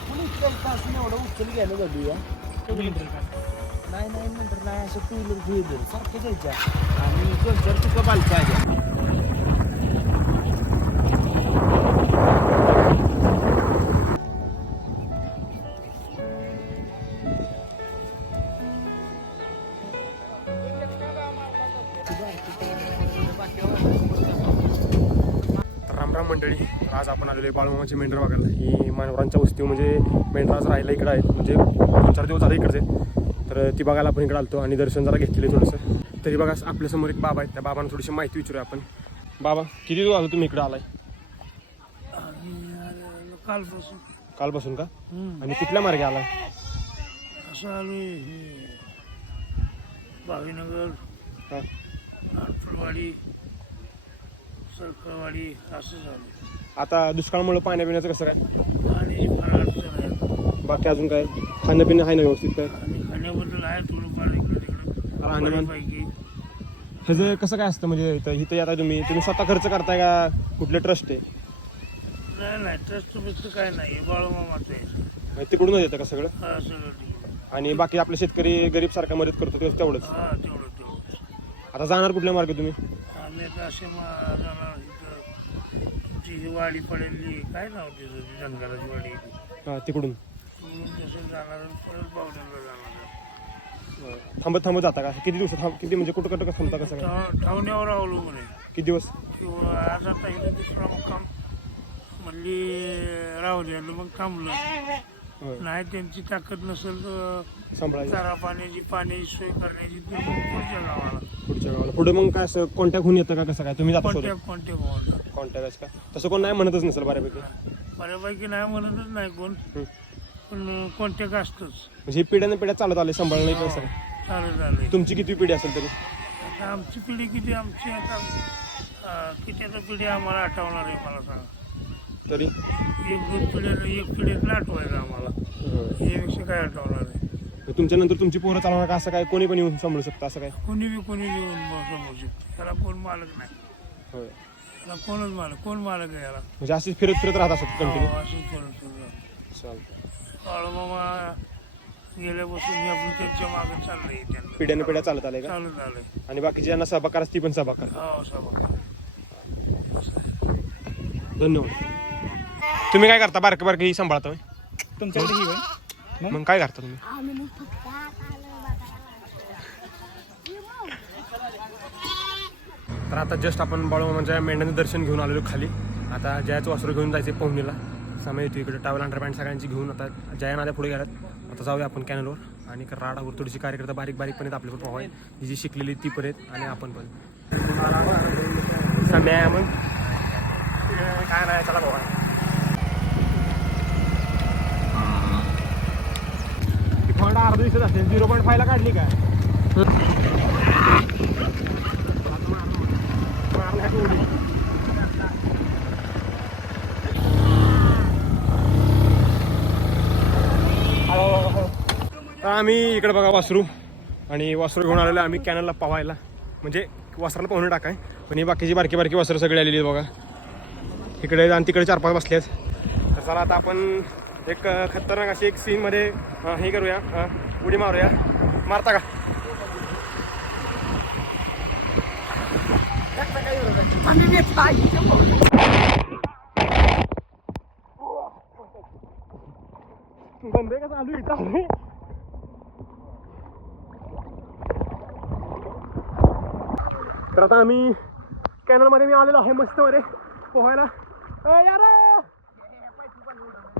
आपण इतकं एक तासून एवढं उचल घ्यायला घालूया नाही नाही नंतर नाही असं टू व्हीलर थ्री व्हीलर सारखे द्यायच्या. आणि दोन चार पिकं बालच्या आल्या तर रामराम मंडळी. तर आज आपण आलेलो आहे बाळूमामाची मेंढर बघायला. ही मानवरांच्या वस्ती म्हणजे मेंढर आज राहायला इकडं आहेत. म्हणजे दोन चार दिवस झाले इकडचे. तर ती बघायला आपण इकडे आलतो आणि दर्शन जरा घेतलेलं आहे थोडंसं. तरी बघा आपल्यासमोर एक बाबा आहेत. त्या बाबांना थोडीशी माहिती विचारूया आपण. बाबा किती दिवस आलो तुम्ही इकडे आलाय? कालपासून कालपासून का? आणि कुठल्या मार्गे आलाय? असं आलोय हे भावीनगर असं झालं. आता दुष्काळामुळे पाण्या पिण्याचं कसं काय? आणि फार अडचण आहे. बाकी अजून काय? खाणं पिणं आहे ना व्यवस्थित काय? आणि खाण्याबद्दल आहे थोडंफार इकडे तिकडे. राहणीमान बऱ्यापैकी. ह्याचं कसं काय असतं म्हणजे इथं इथं आता तुम्ही? तुम्ही स्वतः खर्च करताय का? कुठले ट्रस्ट आहे? नाही नाही ट्रस्ट बिस्ट काय नाही. बाळूमामाचं आहे. म्हणजे तिकडूनच येतं का सगळं? हा सगळं तिकडं. आणि बाकी आपले शेतकरी गरीब सारखा मदत करतो तेवढं- तेवढंच? हा तेवढं तेवढं. आता जाणार कुठल्या मार्गे तुम्ही? आता असे इथं तुमची ही वाडी पडेली काय नाव तिचं? धनगराची वाडी. हा तिकडून. तिकडून तसं जाणार आणि परत जाणार थांबत थांबत जाता का? किती दिवस थांब किती म्हणजे कुठं कुठं थांबता कसं काय ठा- ठावण्यावर अवलंबून आहे. किती दिवस? किंवा आज आता इथं दुसरा मुक्काम म्हणली राहू द्या मग थांबलं. होय. नाही त्यांची ताकद नसेल तर सांभाळायचं. चारा पाण्याची पाण्याची सोय करण्याची ती मग पुढच्या गावाला पुढच्या गावाला. पुढे मग काय असं कॉन्टॅक्ट होऊन येतं का कसं काय? तुम्ही जाता. गावाला कॉन्टॅक्ट का? तसं कोण नाही म्हणतच नसेल बऱ्यापैकी. बऱ्यापैकी नाही म्हणतच नाही कोण. हं. पण कॉन्टॅक्ट असतंच. म्हणजे ही पिढ्याने पिढ्या चालत आले सांभाळणं किंवा कसं काय चालू झालंय तुमची किती पिढी असेल तरी? आता आमची पिढी किती? आमची आता अं, किती आता पिढी आम्हाला आठवणार आहे मला सांगा. तरी? एक दोन पिढी एक पिढीतला आठवायचं आम्हाला. होय. यापेक्षा काय आठवणार आहे? तुमच्या नंतर तुमची पोरं चालवणार का? असं काय कोणी पण येऊन सांभाळू शकतं असं काय? कोणी बी कोणी येऊन समोर शकतो. त्याला कोण मालक नाही. होय. त्याला कोणच मालक कोण मालक आहे याला? म्हणजे अशीच फिरत फिरत राहत असत कंटिन्यू हो, असं करत होतं. चालतं गेल्यापासून हे आपण त्यांच्या मागे चाललंय त्यांना पिढ्याने पिढ्या चालत आले का? चालू झालंय आणि बाकी ज्यांना सभाकार असती पण सभाकार हो सभा धन्यवाद. तुम्ही काय करता? बारके बारके ही सांभाळता होय? तुमच्याकडे ही होय? मग काय करता तुम्ही? तर आता जस्ट आपण बाळूमामाच्या मेंढ्याचं दर्शन घेऊन आलेलो खाली. आता जयाचं वासरू घेऊन जायचे पाहुणीला समय येतो इकडे टावल अंडर पॅन्ट सगळ्यांची घेऊन आता जया नाद्या पुढे गेल्यात. आता जाऊया आपण कॅनलवर आणि राडावर थोडीशी कार्यकर्ता बारीक बारीक पण आहेत आपल्याकडे पोहाय ही जी शिकलेली ती पण आहेत आणि आपण पण. सम्या मग? काय नाही चला पोहाय ती अर्ध दिसत असेल. झिरो पॉईंट फायला काढली का? आम्ही इकडे बघा वासरू. आणि वासरू घेऊन आलेलो आम्ही कॅनलला पवायला. म्हणजे वासराला पाहुणे टाकाय. पण ही बाकीची बारकी बारकी वासरं सगळी आलेली बघा. इकडे आणि तिकडे चार पाच बसले आहेत तर चला आता आपण एक खतरनाक अशी एक सीनमध्ये हे करूया उडी मारूया. मारता का? बंद आहे का चालू आहे चालू आहे तर आता आम्ही कॅनलमध्ये मी आलेलो आहे मस्त मध्ये पोहायला यार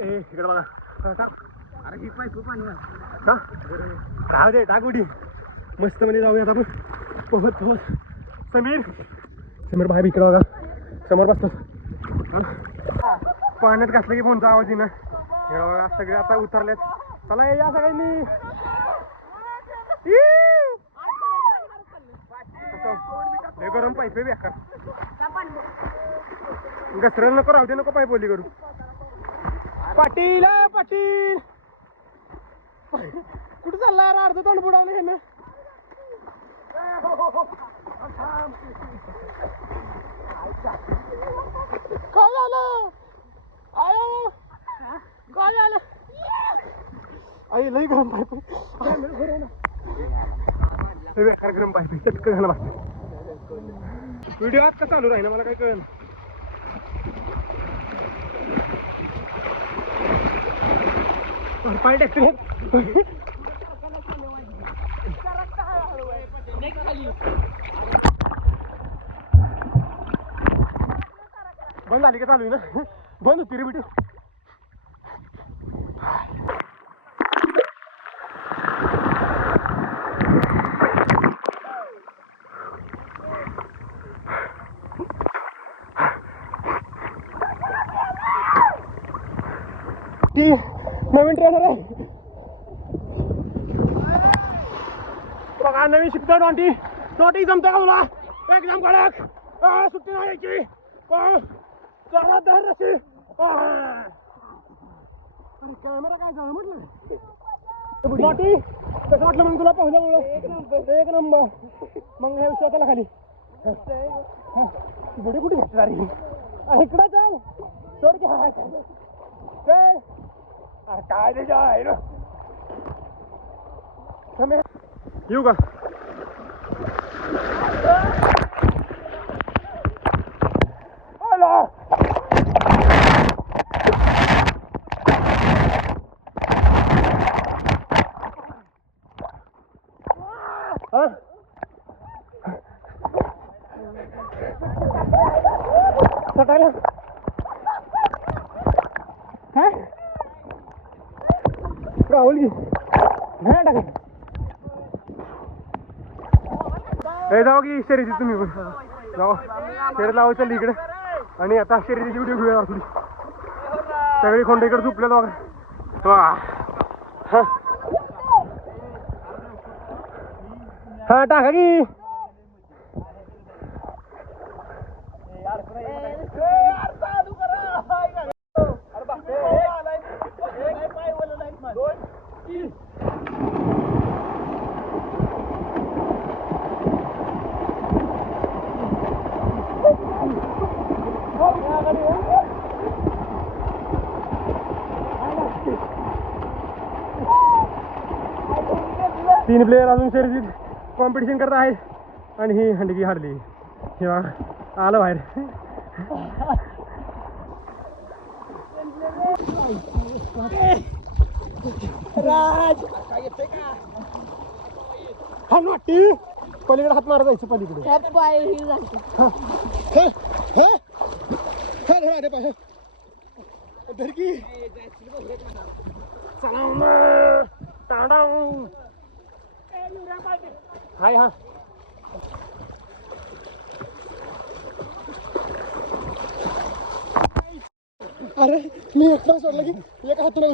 ए इकडे बघा? अरे ही पाईप पाणी हा? राहू दे टाक उडी मस्त मध्ये जाऊया आता आपण. पोहत पोहत. समीर. समीर बाहेर इकडे बघा. समोर बसतो. हा? पाण्यात घातलं की फोनचा आवाज येईना. इकडे बघा सगळे आता उतरलेत. चला या सगळ्यांनी. गरम पाईप बेकार. घसरण नको राहू दे नको पाईप ओली करू पाटील पाटील! कुठं चालला यार अर्ध तोंड बुडावलं हे काय झालं? आयो! काय झालं? आई लई गरम पाहिजे बेकार गरम पाहिजे चटकन घाला व्हिडिओ चालू राहील मला काय कळलं पाय टाकते हो. बंद झाली का चालू आहे ना? बंद होती रे बिटू बघा नवीन शिकतो नॉटी नॉटी जमते का तुला? एकदम कडक सुट्टी नाही यायची. चला तर रशी. अरे कॅमेरा काय झालं म्हटलं? नॉटी कसं वाटलं मग तुला पाहिल्यामुळं एक नंबर. मग ह्या विषय त्याला खाली. बुडी कुठे घेतला अरे इकडं चल. सोड की हात. चल अरे काय त्याच्या आहे ना थांब हे. येऊ का आला हा? सटायला हा राहुल की नाही टाका हे जाऊ की शर्यती तुम्ही. पण जाऊ शर्यत लावा चालली इकडे. आणि आता शर्यतीची व्हिडिओ घेऊया आपली सगळी खोंड इकडे झोपल्या बघा. हा टाका की. तीन प्लेयर अजून शर्यतीत कॉम्पिटिशन करत आहेत. आणि ही हंडकी हारली. किंवा आलं बाहेर. हा नॉटी पलीकडे हात मारत जायचं पलीकडे. पाय ही झाली हा. हा. हा. धरा दे पाय धर की. चला मग. टाडाव. हाय हा अरे मी एकटा सोडला की एका हाताने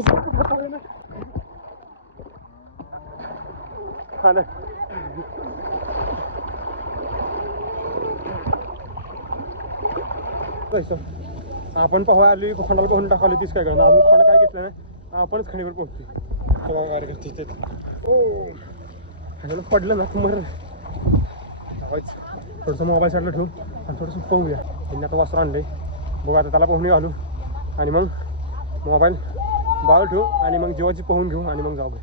आलं आपण पाहू आली खंडाला पाहून टाकाली तीच काय करणार. अजून खंड काय घेतलं नाही. आपणच खंडीवर पोहोचतो काय करते ह्याला पडलं ना तुम्हाला थोडंसं मोबाईल साईडला ठेवून आणि थोडंसं पाहूया. त्यांनी आता वस्त्र आणले बघू आता त्याला पाहुणे घालू आणि मग मोबाईल बाजू ठेवू आणि मग जीवाची पाहून घेऊ आणि मग जाऊ काय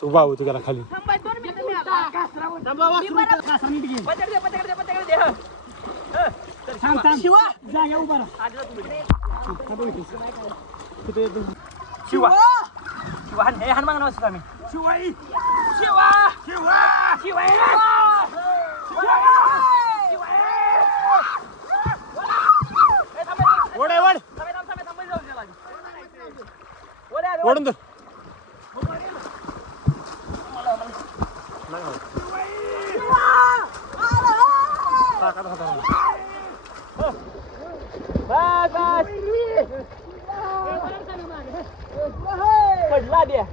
तू बाबू तू गेला खाली. शिवा. शिवा. हे हनुमान शिवाई. शिवा. शिवा. शिवा. ओढून तर पडला द्या.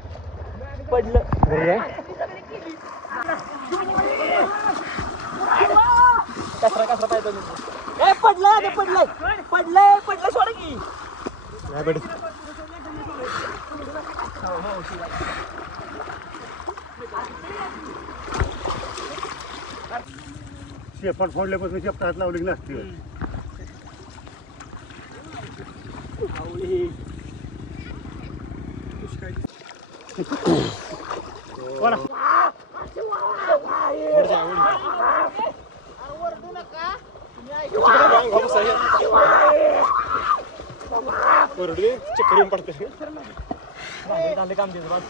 पडलं. कसरा कसरा पाहिजे पडलंय ते पडलंय पडलंय पडलंय सोड की. नाही भेटत शेपट फोडल्यापासून शेपटात लावली नसते चक्कर येऊन पडते. झाले काम देतो बस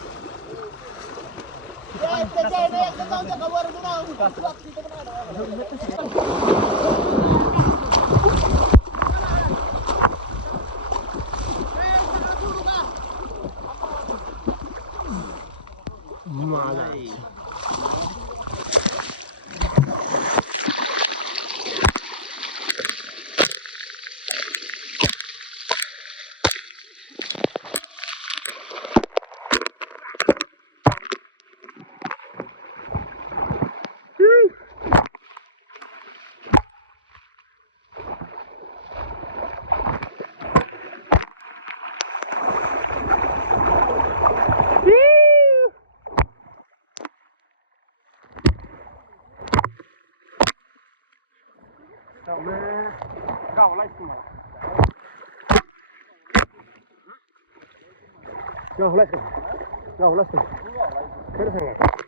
गावलाच तुम्हाला गावलाच का गावलाच का खरं सांगा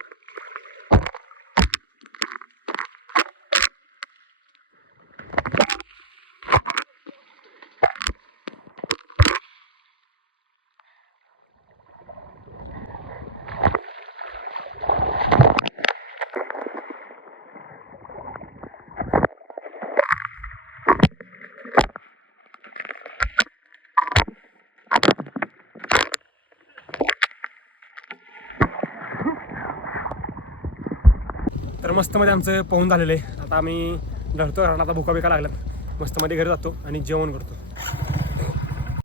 मस्तमध्ये आमचं पाहून झालेलं आहे. आता आम्ही ढळतो कारण आता भुका बिका लागल्यात. मस्तमध्ये घरी जातो आणि जेवण करतो.